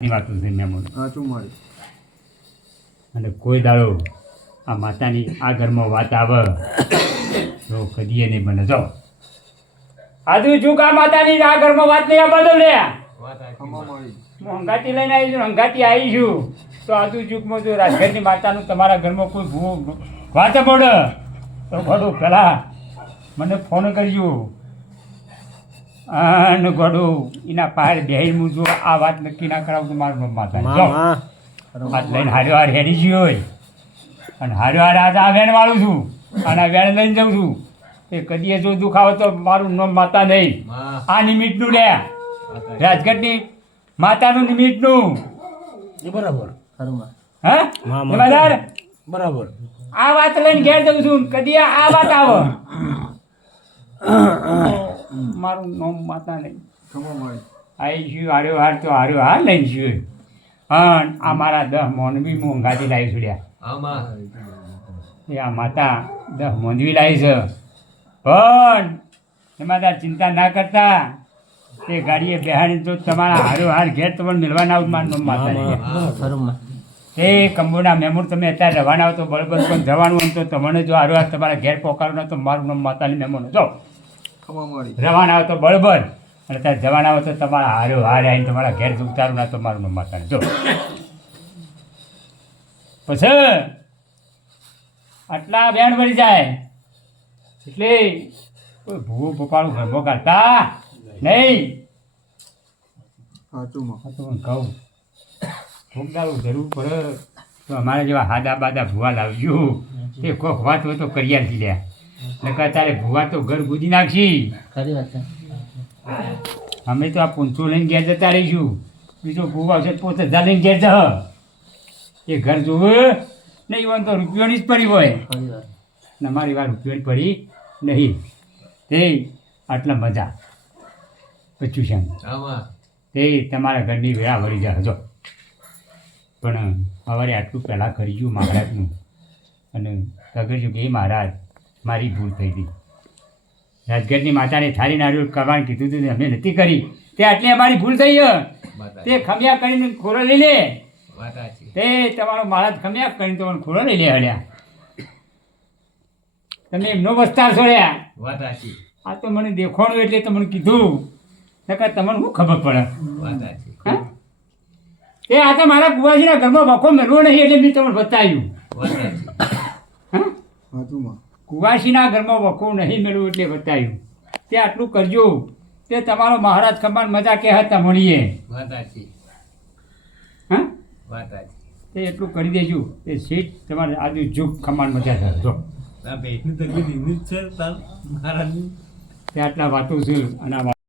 ની વાતો છે મેમોન સાચું મળે? અને કોઈ દાડો આ માતાની આ ઘરમાં વાત આવે તો કદીએ નહીં બને જો. આજુ ચૂક આ માતાની આ ઘરમાં વાત નહીં આ બધો લે. હું હંગાતી લઈને આવી છું હંગાતી આવી છું. તો આજુ ચૂકમાં જો રાજઘરની માતાનું તમારા ઘરમાં કોઈ ભૂ વાત પડે તો બધું પેલા મને ફોન કરજો. અને ગોડું એના પાર બેહી હું જો આ વાત નક્કી ના કરાવું તો મારું માતા જો. હાથ લઈને હાર્યો હાર હેડી ગયો હોય. અને હાર્યો હાર આજ આ વેણ વાળું છું. અને આ વેણ લઈને જાઉં છું. એ કદીએ જો દુખાવો તો મારું નામ માતા નહીં. આ નિમિત્તનું લે. રાજગઢની માતાનું નિમિત્તનું. એ બરાબર. હા? બરાબર. આ વાત લઈને ઘેર જાઉં છું. કદી આ વાત આવે. મારું નામ માતા નહીં. આવી છું હાર્યો હાર તો હાર્યો હાર લઈને છું હા આ મારા દહ મોન બી મોંઘાથી લાવી છોડ્યા એ આ માતા દહ મોંધવી લાવી છે. પણ એમાં તાર ચિંતા ના કરતા. તે ગાડીએ બેહાડી તો તમારા હારો હાર ઘેર તમને મિલવાના આવું મારું નોમ માતા તે કંબોના મેમૂર તમે અત્યારે રવાના હો તો બળબલ પણ જવાનું હોય તો તમને જો હારો હાર તમારા ઘેર પોકારો તો મારું નામ માતાની મેમૂર જો રવાના આવે તો બળબલ અને ત્યાં જવાના આવે તો તમારા હારો હારે આવીને તમારા ઘેર ઉતારું ના તો મારું નામ જો. પછી આટલા બેન ભરી જાય. એટલે કોઈ ભૂ પપ્પાનું ગરબો કાઢતા નહીં. સાચું કહું. ભૂગદારું જરૂર પડે. તો અમારા જેવા હાદા બાદા ભૂવા લાવજો. તે કોક વાત હોય તો કરી આપી લે. નકર તારે ભૂવા તો ઘર ગુજી નાખશી. ખરી વાત અમે તો આ પૂંછું લઈને ઘેર જતા રહીશું. બીજો ભૂવા છે પોતે લઈને ઘેર જહ એ ઘર જોવું નહીં હોય તો રૂપિયોની જ પડી હોય. ને અમારી વાર રૂપિયોની પડી નહીં. તે આટલા મજા. પછી છે તે તમારા ઘરની વેળા વળી જા હજો. પણ સવારે આટલું પહેલાં કરી ગયું મહારાજનું. અને તગરજુ કે મહારાજ મારી ભૂલ થઈ હતી રાજગઢની માતાને થાળી નારિયેળ કરવાનું કીધું હતું અમે નથી કરી. તે આટલી અમારી ભૂલ થઈ તે ખમિયા કરીને ખોરો લઈ લે. તે તમારો મહારાજ ખમિયા કરીને તમારો ખોરો લઈ લે હળ્યા. તમે એમનો વસ્તાર છોડ્યા. આ તો મને દેખવાનું એટલે તમને કીધું. નકર તમને શું ખબર પડે. હા? એ આ તો મારા કુવાજીના ઘરમાં વખો મેળવો નહીં એટલે મેં તમને બતાવ્યું. હા? કુવાસીના ઘરમાં વખો નહીં મેળવું એટલે બતાવ્યું તે આટલું કરજો. તે તમારો મહારાજ ખંભાન મજા કે હતા મળીએ હા? તે એટલું કરી દેજો. તે સીટ તમારે આજુ જુગ ખંભાન મજા થશે મહારાજ તે આટલા વાતો છે અને આ